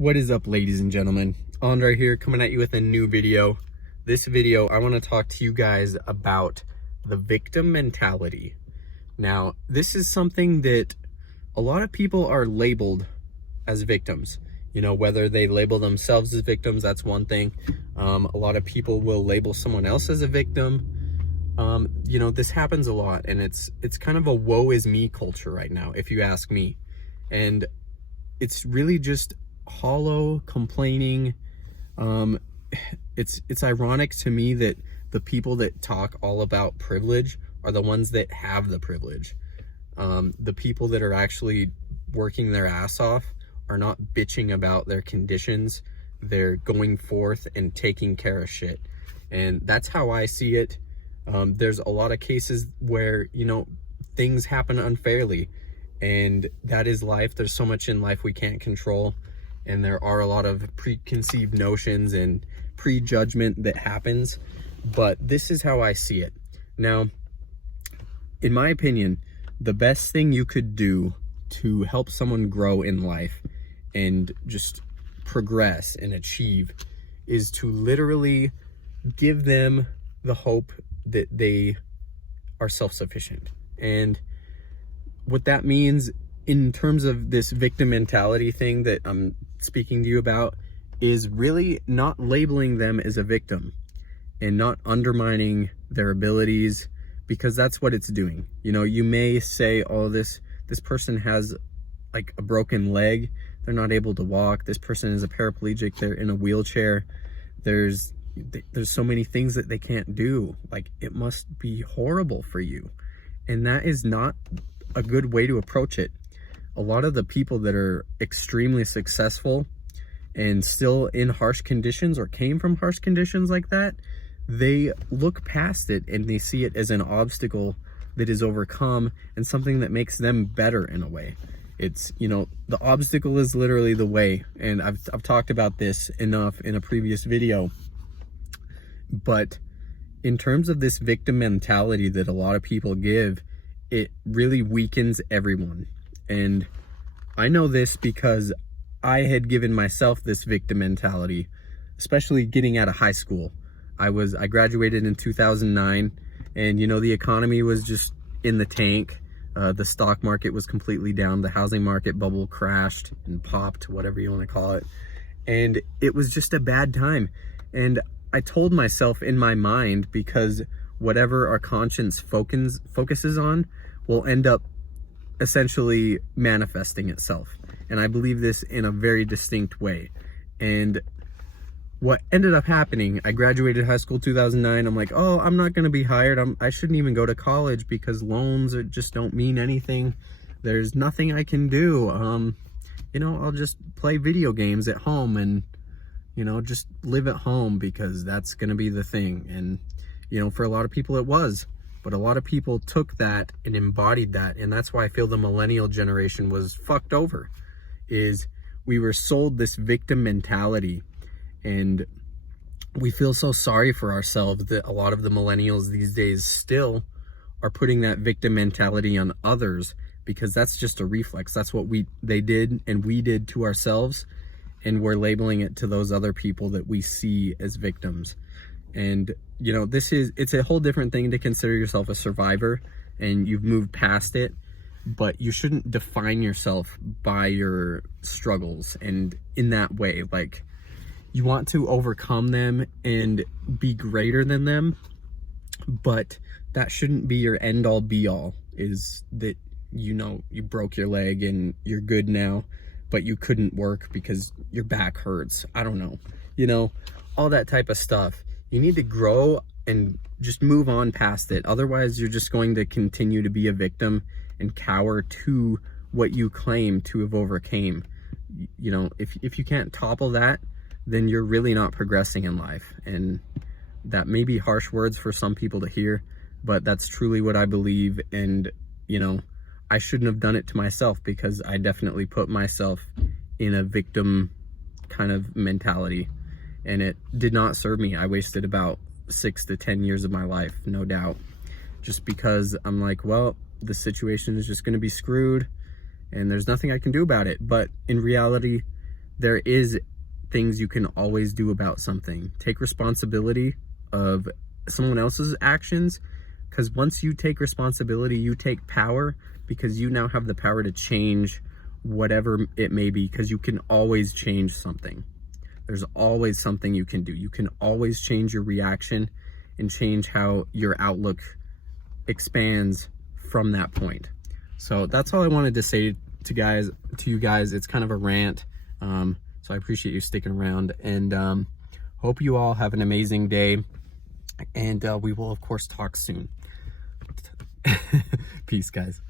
What is up, ladies and gentlemen? Andre here, coming at you with a new video. This video, I want to talk to you guys about the victim mentality. Now, this is something that a lot of people are labeled as victims. You know, whether they label themselves as victims, that's one thing. A lot of people will label someone else as a victim. You know, this happens a lot, and it's kind of a woe is me culture right now, if you ask me. And it's really just hollow complaining. It's ironic to me that the people that talk all about privilege are the ones that have the privilege. The people that are actually working their ass off are not bitching about their conditions. They're going forth and taking care of shit. And that's how I see it. There's a lot of cases where, you know, things happen unfairly, and that is life. There's so much in life we can't control, and there are a lot of preconceived notions and prejudgment that happens, but this is how I see it. Now, in my opinion, the best thing you could do to help someone grow in life and just progress and achieve is to literally give them the hope that they are self-sufficient. And what that means in terms of this victim mentality thing that I'm speaking to you about is really not labeling them as a victim and not undermining their abilities, because that's what it's doing. You know, you may say, oh, this person has like a broken leg, they're not able to walk, this person is a paraplegic, they're in a wheelchair, there's so many things that they can't do, like it must be horrible for you. And that is not a good way to approach it. A lot of the people that are extremely successful and still in harsh conditions or came from harsh conditions like that, they look past it and they see it as an obstacle that is overcome and something that makes them better in a way. It's, you know, the obstacle is literally the way, and I've talked about this enough in a previous video. But in terms of this victim mentality that a lot of people give, it really weakens everyone. And I know this because I had given myself this victim mentality, especially getting out of high school. I graduated in 2009, and you know, the economy was just in the tank. The stock market was completely down. The housing market bubble crashed and popped, whatever you want to call it. And it was just a bad time. And I told myself in my mind, because whatever our conscience focuses on will end up essentially manifesting itself. And I believe this in a very distinct way. And what ended up happening, I graduated high school 2009. I'm like, oh, I'm not going to be hired. I shouldn't even go to college because loans just don't mean anything. There's nothing I can do. You know, I'll just play video games at home and, you know, just live at home because that's going to be the thing. And, you know, for a lot of people it was, but a lot of people took that and embodied that. And that's why I feel the millennial generation was fucked over, is we were sold this victim mentality. And we feel so sorry for ourselves that a lot of the millennials these days still are putting that victim mentality on others, because that's just a reflex. That's what they did and we did to ourselves, and we're labeling it to those other people that we see as victims. And you know, it's a whole different thing to consider yourself a survivor and you've moved past it, but you shouldn't define yourself by your struggles. And in that way, like, you want to overcome them and be greater than them, but that shouldn't be your end all be all, is that, you know, you broke your leg and you're good now, but you couldn't work because your back hurts. I don't know, you know, all that type of stuff. You need to grow and just move on past it. Otherwise, you're just going to continue to be a victim and cower to what you claim to have overcame. You know, if you can't topple that, then you're really not progressing in life. And that may be harsh words for some people to hear, but that's truly what I believe. And, you know, I shouldn't have done it to myself, because I definitely put myself in a victim kind of mentality, and it did not serve me. I wasted about 6 to 10 years of my life, no doubt, just because I'm like, well, the situation is just going to be screwed and there's nothing I can do about it. But in reality, there is things you can always do about something. Take responsibility of someone else's actions, because once you take responsibility, you take power, because you now have the power to change whatever it may be, because you can always change something. There's always something you can do. You can always change your reaction and change how your outlook expands from that point. So that's all I wanted to say to you guys. It's kind of a rant. So I appreciate you sticking around, and hope you all have an amazing day. And we will, of course, talk soon. Peace, guys.